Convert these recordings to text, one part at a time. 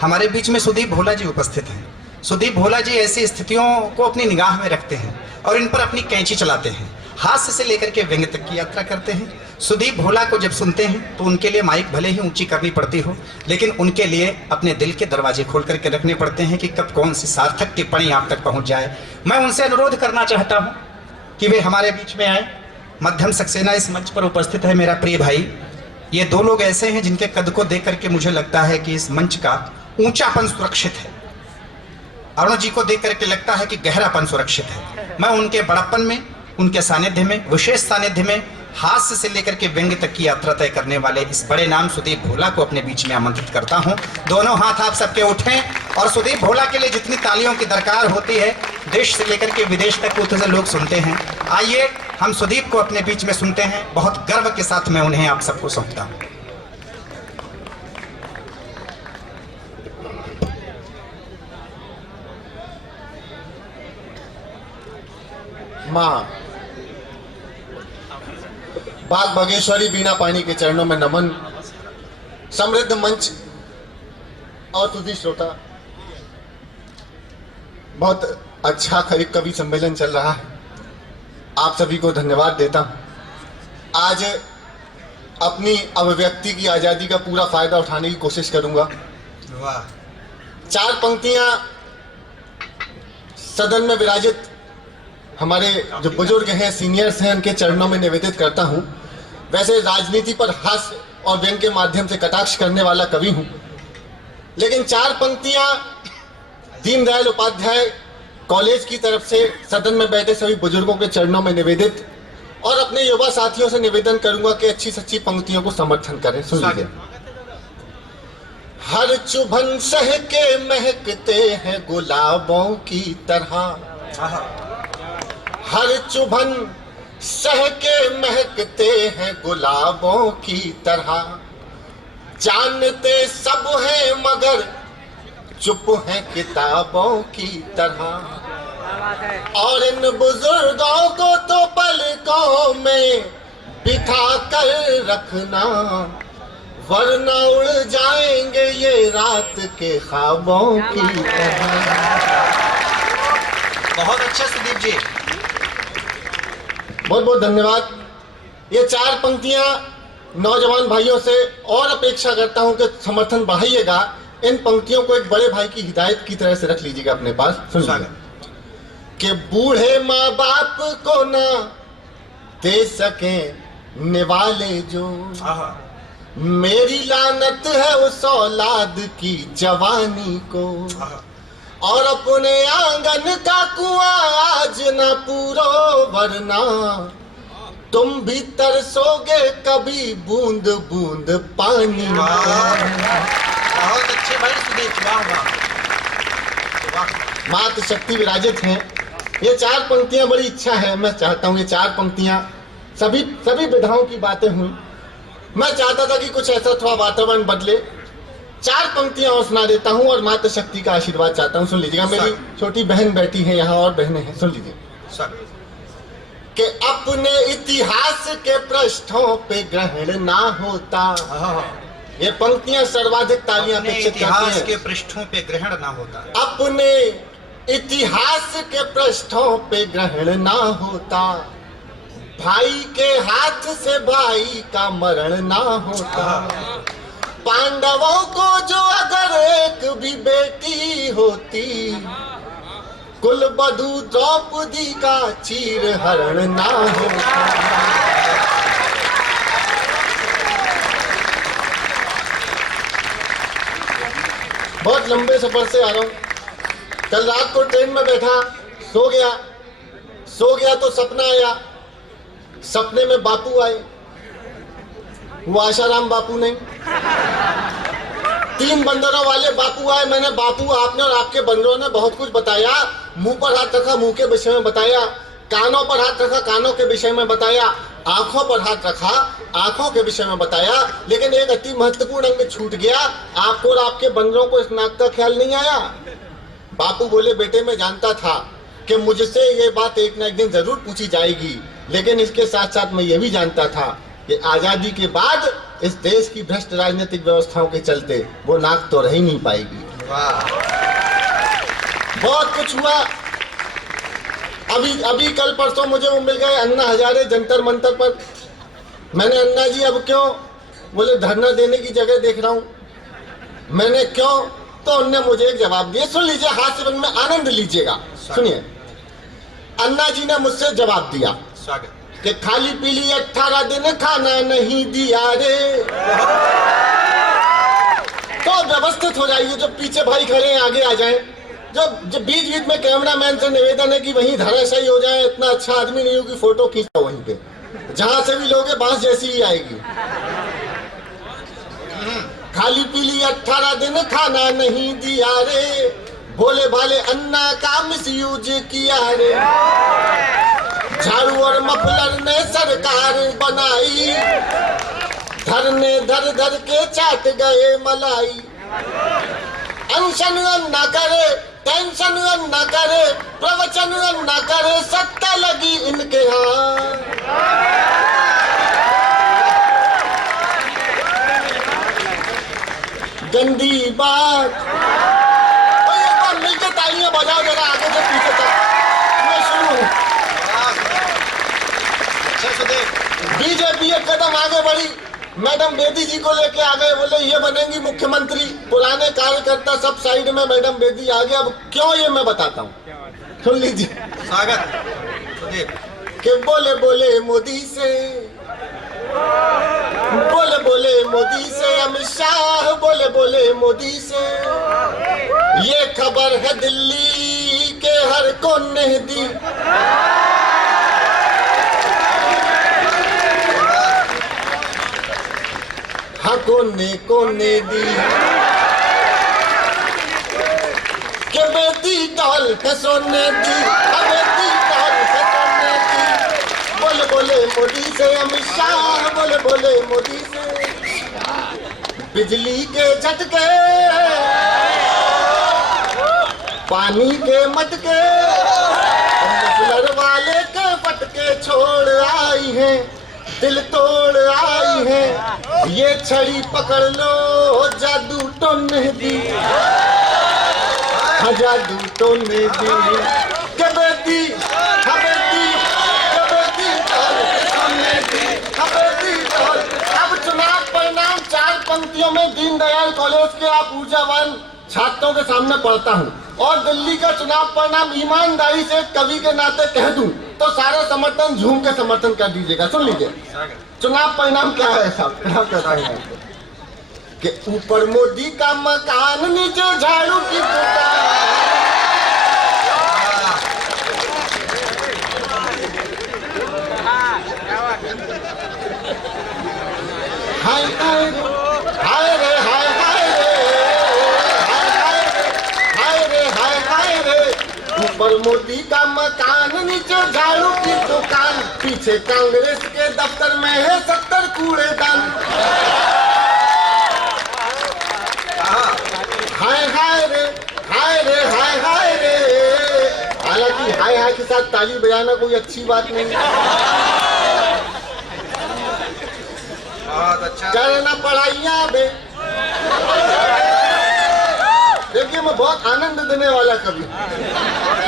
हमारे बीच में सुदीप भोला जी उपस्थित हैं। सुदीप भोला जी ऐसी स्थितियों को अपनी निगाह में रखते हैं और इन पर अपनी कैंची चलाते हैं। हास्य से लेकर के व्यंग्य तक की यात्रा करते हैं। सुदीप भोला को जब सुनते हैं तो उनके लिए माइक भले ही ऊंची करनी पड़ती हो, लेकिन उनके लिए अपने दिल के दरवाजे खोल करके रखने पड़ते हैं कि कब कौन सी सार्थक टिप्पणी आप तक पहुंच जाए। मैं उनसे अनुरोध करना चाहता हूं कि वे हमारे बीच में आए। मध्यम सक्सेना इस मंच पर उपस्थित है मेरा प्रिय भाई। ये दो लोग ऐसे हैं जिनके कद को देख करके मुझे लगता है कि इस मंच का ऊंचापन सुरक्षित है। अरुण जी को देख करके लगता है कि गहरापन सुरक्षित है। मैं उनके बड़प्पन में, उनके सानिध्य में, विशेष सानिध्य में हास्य से लेकर के व्यंग्य तक की यात्रा तय करने वाले इस बड़े नाम सुदीप भोला को अपने बीच में आमंत्रित करता हूं। दोनों हाथ आप सबके उठें और सुदीप भोला के लिए जितनी तालियों की दरकार होती है, देश से लेकर के विदेश तक उतने लोग सुनते हैं। आइए हम सुदीप को अपने बीच में सुनते हैं। बहुत गर्व के साथ मैं उन्हें आप सबको सौंपता हूं। माँ बाग बागेश्वरी बीना पानी के चरणों में नमन। समृद्ध मंच और तुझी श्रोता, बहुत अच्छा कवि सम्मेलन चल रहा है। आप सभी को धन्यवाद देता हूं। आज अपनी अभिव्यक्ति की आज़ादी का पूरा फायदा उठाने की कोशिश करूंगा। वाह। 4 पंक्तियां सदन में विराजित हमारे जो बुजुर्ग हैं, सीनियर्स हैं, उनके चरणों में निवेदित करता हूं। वैसे राजनीति पर हास्य और व्यंग्य के माध्यम से कटाक्ष करने वाला कवि हूं, लेकिन 4 पंक्तियां दीनदयाल उपाध्याय कॉलेज की तरफ से सदन में बैठे सभी बुजुर्गों के चरणों में निवेदित, और अपने युवा साथियों से निवेदन करूंगा कि अच्छी सच्ची पंक्तियों को समर्थन करें। सुन लीजिए। हर चुभन सह के महकते हैं गुलाबों की तरह, हर चुभन सह के महकते हैं गुलाबों की तरह, जानते सब हैं मगर चुप हैं किताबों की तरह, और इन बुजुर्गों को तो पलकों में बिठा कर रखना, वरना उड़ जाएंगे ये रात के ख्वाबों की तरह। बहुत अच्छा सुदीप जी, बहुत बहुत धन्यवाद। ये 4 पंक्तियां नौजवान भाइयों से और अपेक्षा करता हूं कि समर्थन बढ़ाइएगा। इन पंक्तियों को एक बड़े भाई की हिदायत की तरह से रख लीजिएगा अपने पास। सुन लीजिए कि बूढ़े माँ बाप को ना दे सके निवाले जो, मेरी लानत है उस औलाद की जवानी को, और अपने आंगन का कुआं आज न पूरो, वरना तुम भी तरसोगे कभी बूंद बूंद पानी। बहुत अच्छे भाई सुदीप, वाह वाह। मात शक्ति विराजित हैं। ये 4 पंक्तियां बड़ी इच्छा है, मैं चाहता हूँ ये 4 पंक्तियां सभी विधाओं की बातें हुई। मैं चाहता था कि कुछ ऐसा थोड़ा वातावरण बदले। 4 पंक्तियां और सुना देता हूं और माता शक्ति का आशीर्वाद चाहता हूं। सुन लीजिएगा। मेरी छोटी बहन बैठी है यहाँ और बहनें हैं। सुन लीजिए कि अपने इतिहास के पृष्ठों पे ग्रहण ना होता। ये पंक्तियां सर्वाधिक तालियां अपेक्षित करती हैं। इतिहास के पृष्ठों पे ग्रहण ना होता, अपने इतिहास के पृष्ठों पे ग्रहण ना होता, भाई के हाथ से भाई का मरण ना होता, पांडवों को जो अगर एक भी बेटी होती, कुलवधू द्रौपदी का चीर हरण ना होता। बहुत लंबे सफर से आ रहा हूं। कल रात को ट्रेन में बैठा, सो गया तो सपना आया। सपने में बापू आए, वो आशाराम बापू नहीं, 3 बंदरों वाले बापू आए। मैंने बापू आपने और आपके बंदरों ने बहुत कुछ बताया। मुंह पर हाथ रखा, मुंह के विषय में बताया। कानों पर हाथ रखा, कानों के विषय में बताया। आंखों पर हाथ रखा, आंखों के विषय में बताया। लेकिन एक अति महत्वपूर्ण अंग छूट गया। आपको और आपके बंदरों को इस नाक का ख्याल नहीं आया। बापू बोले, बेटे मैं जानता था कि मुझसे ये बात एक ना एक दिन जरूर पूछी जाएगी, लेकिन इसके साथ साथ मैं ये भी जानता था कि आजादी के बाद इस देश की भ्रष्ट राजनीतिक व्यवस्थाओं के चलते वो नाक तो रह ही नहीं पाएगी। वाह। बहुत कुछ हुआ। अभी कल परसों मुझे वो मिल गए अन्ना हजारे जंतर मंतर पर। मैंने अन्ना जी अब क्यों? बोले धरना देने की जगह देख रहा हूं। मैंने क्यों? तो उनने मुझे एक जवाब दिया, सुन लीजिए, हास्य में आनंद लीजिएगा। सुनिए, अन्ना जी ने मुझसे जवाब दिया स्वागत कि खाली पीली 18 दिन खाना नहीं दिया रे। तो व्यवस्थित हो जाइए, जो पीछे भाई खड़े हैं आगे आ जाएं। जो बीच बीच में कैमरामैन से निवेदन है कि वहीं धराशायी हो जाए। इतना अच्छा आदमी नहीं हो कि फोटो खींचा वहीं पे, जहां से भी लोगे बांस जैसी ही आएगी। खाली पीली 18 दिन खाना नहीं दिया रे, भोले भाले अन्ना का मिसयूज किया रे। झाड़ू और मफलर ने सरकार बनाई, धरने धर धर के चाट गए मलाई। अनशन न करे, टेंशन न करे, प्रवचन न करे, सत्ता लगी इनके यहाँ। गंदी बात। एक बार मिलकर तालियां बजाओ जरा आगे से पीछे तक। मैं शुरू हूँ। बीजेपी एक कदम आगे बढ़ी, मैडम बेदी जी को लेके आ गए। बोले ये बनेंगी मुख्यमंत्री। पुराने कार्यकर्ता सब साइड में, मैडम बेदी आ गए। अब क्यों ये मैं बताता हूँ, सुन लीजिए। स्वागत कि बोले बोले मोदी से, बोले बोले मोदी से, अमित शाह बोले बोले मोदी से। ये खबर है दिल्ली के हर कोने दी। हाँ कोने कोने दी के बेटी डॉल है सोने दी, बेटी डॉल है सोने दी। बोले बोले मोदी से, अमित शाह बोले बोले मोदी से। बिजली के झटके, पानी के मटके, मफलर वाले के फटके छोड़ आई हैं, दिल तोड़ आई है। ये छड़ी पकड़ लो, जादू टोने दी, जादू टोने दी। कबड्डी कबड्डी कबड्डी कबड्डी। अब चुनाव परिणाम 4 पंक्तियों में दीनदयाल कॉलेज के आप ऊर्जावान छात्रों के सामने पढ़ता हूँ, और दिल्ली का चुनाव परिणाम ईमानदारी से कवि के नाते कह दूं तो सारा समर्थन झूम के समर्थन कर दीजिएगा। सुन लीजिए चुनाव परिणाम क्या है साहब। कि ऊपर मोदी का मकान, नीचे झाड़ू की दुकान। हाय हाय हाय रे हाय हाय रे हाय रे। ऊपर मोदी का मकान, नीचे झाड़ू की दुकान। पीछे कांग्रेस के दफ्तर में है 70 कूड़ेदान। हाय हाय रे हाय रे हाय रे। हालांकि हाय हाय के साथ ताली बजाना कोई अच्छी बात नहीं है। बहुत अच्छा। करना पढ़ाइयाँ बे। देखिए मैं बहुत आनंद देने वाला कवि,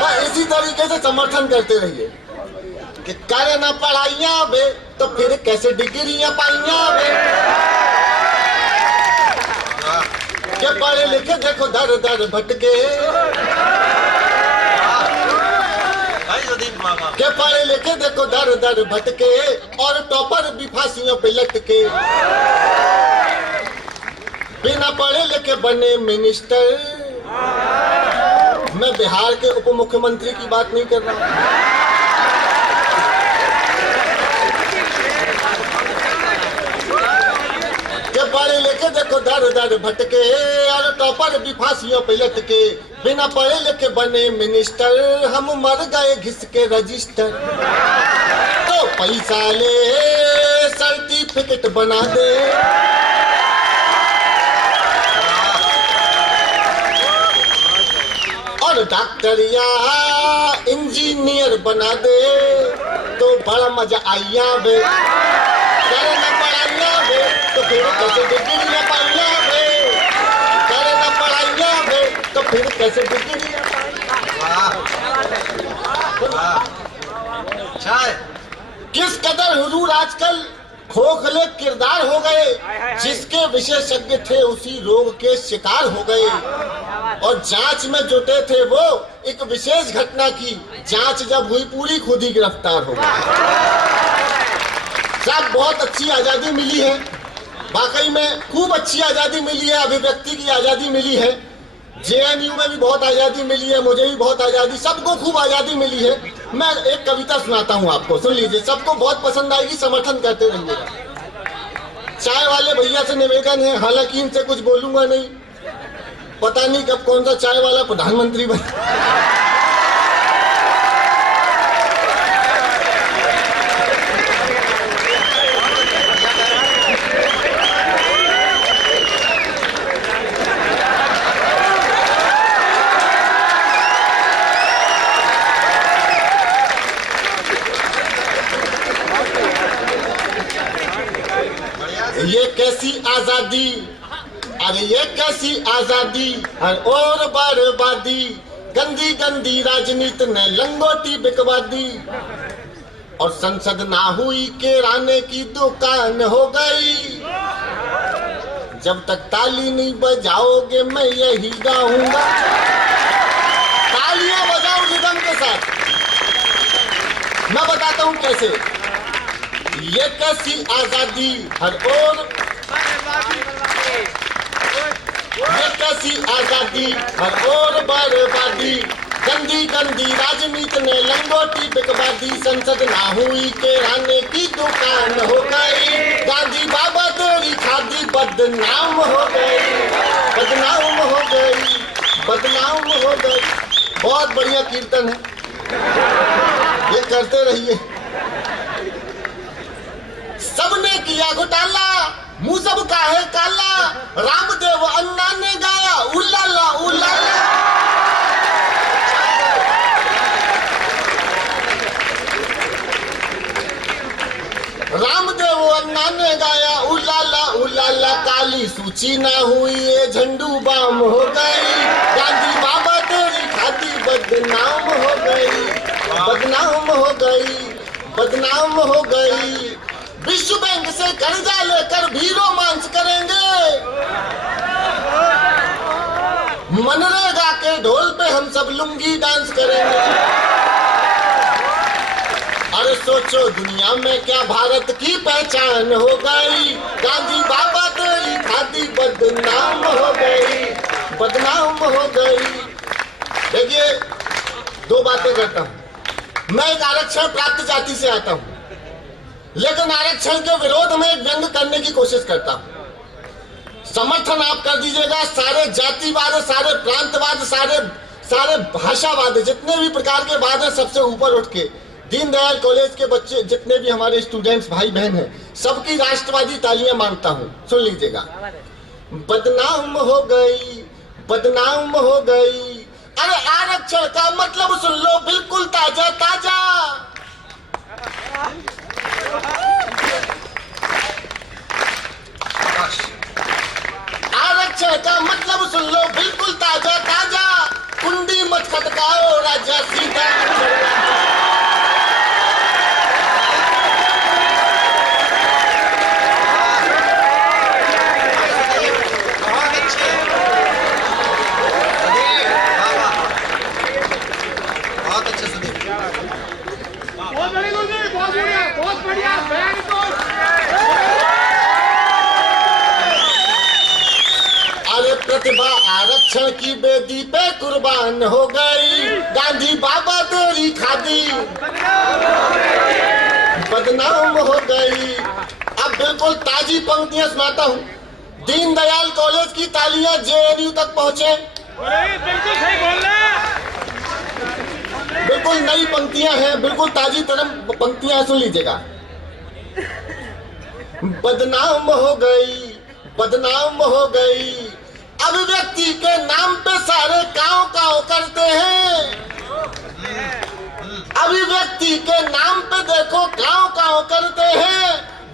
मैं इसी तरीके से समर्थन करते रहिए कि करे ना पढ़ाइयाँ बे तो फिर कैसे डिग्रियां पाइयाँ बे। के पढ़े लिखे देखो दर दर भटके, के पढ़े लिखे देखो दर दर भटके, और टॉपर भी फांसियों पे लटके। बिना पढ़े लिखे बने मिनिस्टर। मैं बिहार के उप मुख्यमंत्री की बात नहीं कर रहा। के पढ़े लिखे देखो दर दर भटके, और टॉपर भी फांसियों पे लटके। बिना पढ़े लिखे बने मिनिस्टर, हम मर गए घिस के रजिस्टर। तो पैसा ले सर्टिफिकेट बना दे, और डॉक्टर या इंजीनियर बना दे तो बड़ा मजा आइया बे। करे ना पढ़ाइया बे तो फिर कैसे डिग्रियां पाइया बे। करे ना पढ़ाइया बे फिर कैसे बिकेगी? चाय किस कदर हुजूर आजकल खोखले किरदार हो गए, जिसके विशेषज्ञ थे उसी रोग के शिकार हो गए, और जांच में जुटे थे वो एक विशेष घटना की जांच जब हुई पूरी खुद ही गिरफ्तार हो गए। साहब बहुत अच्छी आजादी मिली है, वाकई में खूब अच्छी आजादी मिली है, अभिव्यक्ति की आजादी मिली है, जेएनयू में भी बहुत आजादी मिली है, मुझे भी बहुत आजादी, सबको खूब आजादी मिली है। मैं एक कविता सुनाता हूँ आपको, सुन लीजिए, सबको बहुत पसंद आएगी, समर्थन करते रहिएगा। चाय वाले भैया से निवेदन है, हालांकि इनसे कुछ बोलूंगा नहीं, पता नहीं कब कौन सा चाय वाला प्रधानमंत्री बने। ये कैसी आजादी, अरे ये कैसी आजादी, हर और बर्बादी, गंदी गंदी राजनीति ने लंगोटी बिकवा दी, और संसद ना हुई किराने की दुकान हो गई। जब तक ताली नहीं बजाओगे मैं यही गाऊंगा। तालियां बजाओ रिदम के साथ। मैं बताता हूं कैसे। ये कैसी आजादी, हर ओर ये कैसी आजादी, हर ओर बर्बादी, गंदी गंदी राजनीति ने लंगोटी बिकवा दी, संसद ना हुई किराने की दुकान हो गई, गांधी बाबा तेरी खादी बदनाम हो गई, बदनाम हो गई, बदनाम हो गई। बहुत बढ़िया कीर्तन है, ये करते रहिए। सबने किया घोटाला, मुंह सब का है काला, रामदेव अन्ना ने गाया उलाला उलाला। रामदेव अन्ना ने गाया उलाला उलाला, काली सूची ना हुई ये झंडू बाम हो गई, गांधी बाबा तेरी खादी बदनाम हो गई, बदनाम हो गई, बदनाम हो गई। विश्व बैंक से कर्जा लेकर भी रोमांस करेंगे, मनरेगा के ढोल पे हम सब लुंगी डांस करेंगे। अरे सोचो दुनिया में क्या भारत की पहचान हो गई, गांधी बाबा तेरी खादी बदनाम हो गई, बदनाम हो गई। देखिए दो बातें करता हूं। मैं एक आरक्षण प्राप्त जाति से आता हूं, लेकिन आरक्षण के विरोध में व्यंग करने की कोशिश करता हूं। समर्थन आप कर दीजिएगा सारे जातिवाद, सारे प्रांतवाद, सारे भाषावाद, जितने भी प्रकार के वाद हैं, सबसे ऊपर उठ के दीनदयाल कॉलेज के बच्चे, जितने भी हमारे स्टूडेंट्स भाई बहन हैं, सबकी राष्ट्रवादी तालियां मांगता हूं। सुन लीजिएगा। बदनाम हो गई, बदनाम हो गई, अरे आरक्षण का मतलब सुन लो, बिल्कुल ताजा ताजा। आरक्षण का मतलब सुन लो, बिल्कुल ताजा ताजा, कुंडी मत खटकाओ राजा सीता। बहुत अच्छे से बहुत बढ़िया। अरे प्रतिभा आरक्षण की बेदी पे कुर्बान हो गई, गांधी बाबा तेरी खादी बदनाम हो गई। अब बिल्कुल ताजी पंक्तियां सुनाता हूँ। दीनदयाल कॉलेज की तालियां जेएनयू तक पहुंचे। बिल्कुल सही बोल रहे हैं। बिल्कुल नई पंक्तियां हैं, बिल्कुल ताजी तरह पंक्तियां, सुन लीजिएगा। बदनाम हो गई, बदनाम हो गई, अभिव्यक्ति के नाम पे सारे काव काव करते हैं, अभिव्यक्ति के नाम पे देखो काव काव करते हैं,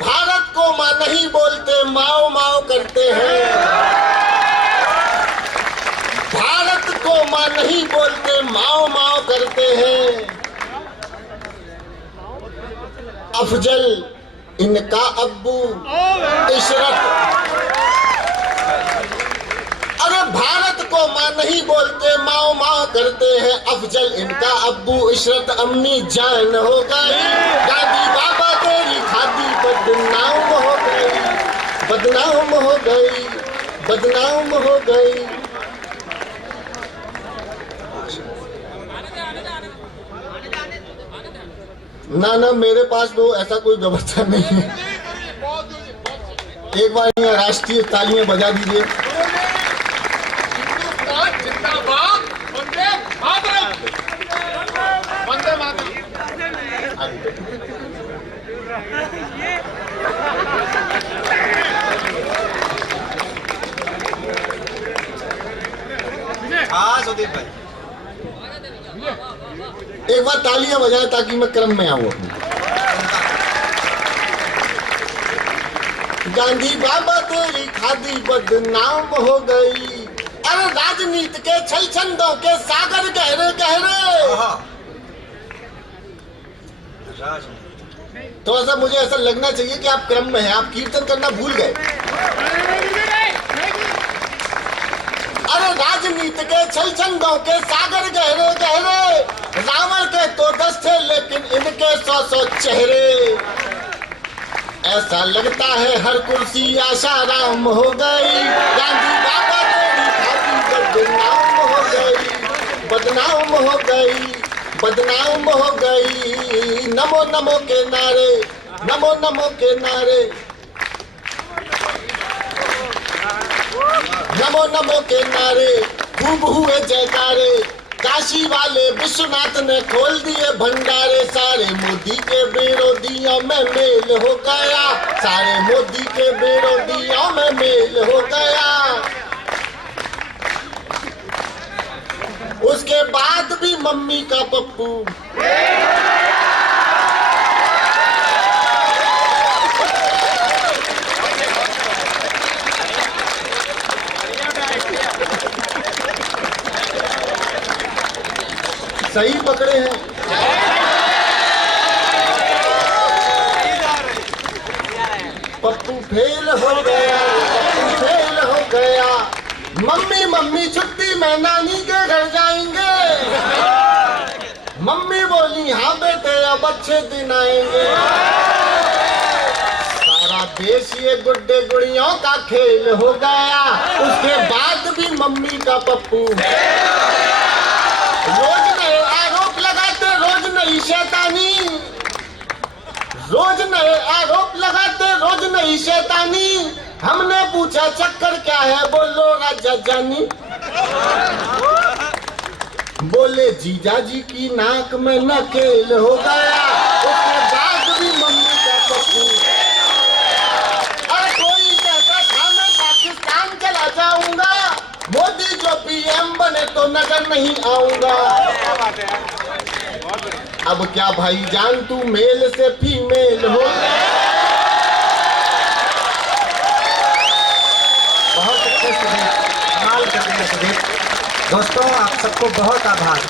भारत को मां नहीं बोलते माओ माओ करते हैं, भारत को माँ नहीं बोलते, माओ माओ करते हैं। अफजल इनका अब्बू इशरत, अरे भारत को माँ नहीं बोलते, माओ माओ करते हैं। अफजल इनका अब्बू इशरत अम्मी जान हो गई। दादी बाबा तेरी खादी बदनाम हो गई, बदनाम हो गई, बदनाम हो गई। ना ना मेरे पास तो ऐसा कोई व्यवस्था नहीं है। एक बार यहाँ राष्ट्रीय तालियां बजा दीजिए। जिंदाबाद, वंदे मातरम, वंदे मातरम। हाँ सुदीप भाई, एक बार तालियां बजाएं ताकि मैं क्रम में आऊं अपने। गांधी बाबा तेरी खादी बदनाम हो गई। अरे राजनीति के छल छंदों के सागर गहरे गहरे। तो ऐसा मुझे ऐसा लगना चाहिए कि आप क्रम में हैं, आप कीर्तन करना भूल गए। अरे राजनीति के छल छंदों के सागर गहरे गहरे। रावण के तो 10 थे लेकिन इनके 100 चेहरे। ऐसा लगता है हर कुर्सी आशाराम हो गई। गांधी बाबा तेरी खादी बदनाम हो गई, बदनाम हो गई, बदनाम हो गई। नमो नमो के नारे, नमो नमो के नारे, नमो नमो के नारे खूब हुए जयकारे। काशी वाले विश्वनाथ ने खोल दिए भंडारे। सारे मोदी के विरोधियों में मेल हो गया, सारे मोदी के विरोधियों में मेल हो गया। उसके बाद भी मम्मी का पप्पू, सही पकड़े हैं। पप्पू फेल हो गया, पप्पू फेल हो गया। मम्मी मम्मी छुट्टी में नानी के घर जाएंगे। मम्मी बोली हाँ बेटे अब अच्छे दिन आएंगे। सारा देश ये गुड्डे गुड़ियों का खेल हो गया। उसके बाद भी मम्मी का पप्पू। रोज नए आरोप लगाते, रोज नई शैतानी, रोज नए आरोप लगाते, रोज नई शैतानी। हमने पूछा चक्कर क्या है, बोलो राजा जानी। बोले जीजा जी की नाक में नकेल हो गया। उसके बाद भी मम्मी का पप्पू। अरे कोई कहता था मैं पाकिस्तान चला जाऊंगा, मोदी जो पीएम बने तो नजर नहीं आऊंगा। अब क्या भाईजान तू मेल से फीमेल हो गया। बहुत अच्छे सुदीप, कमाल कर दिया सुदीप। दोस्तों आप सबको बहुत आभार।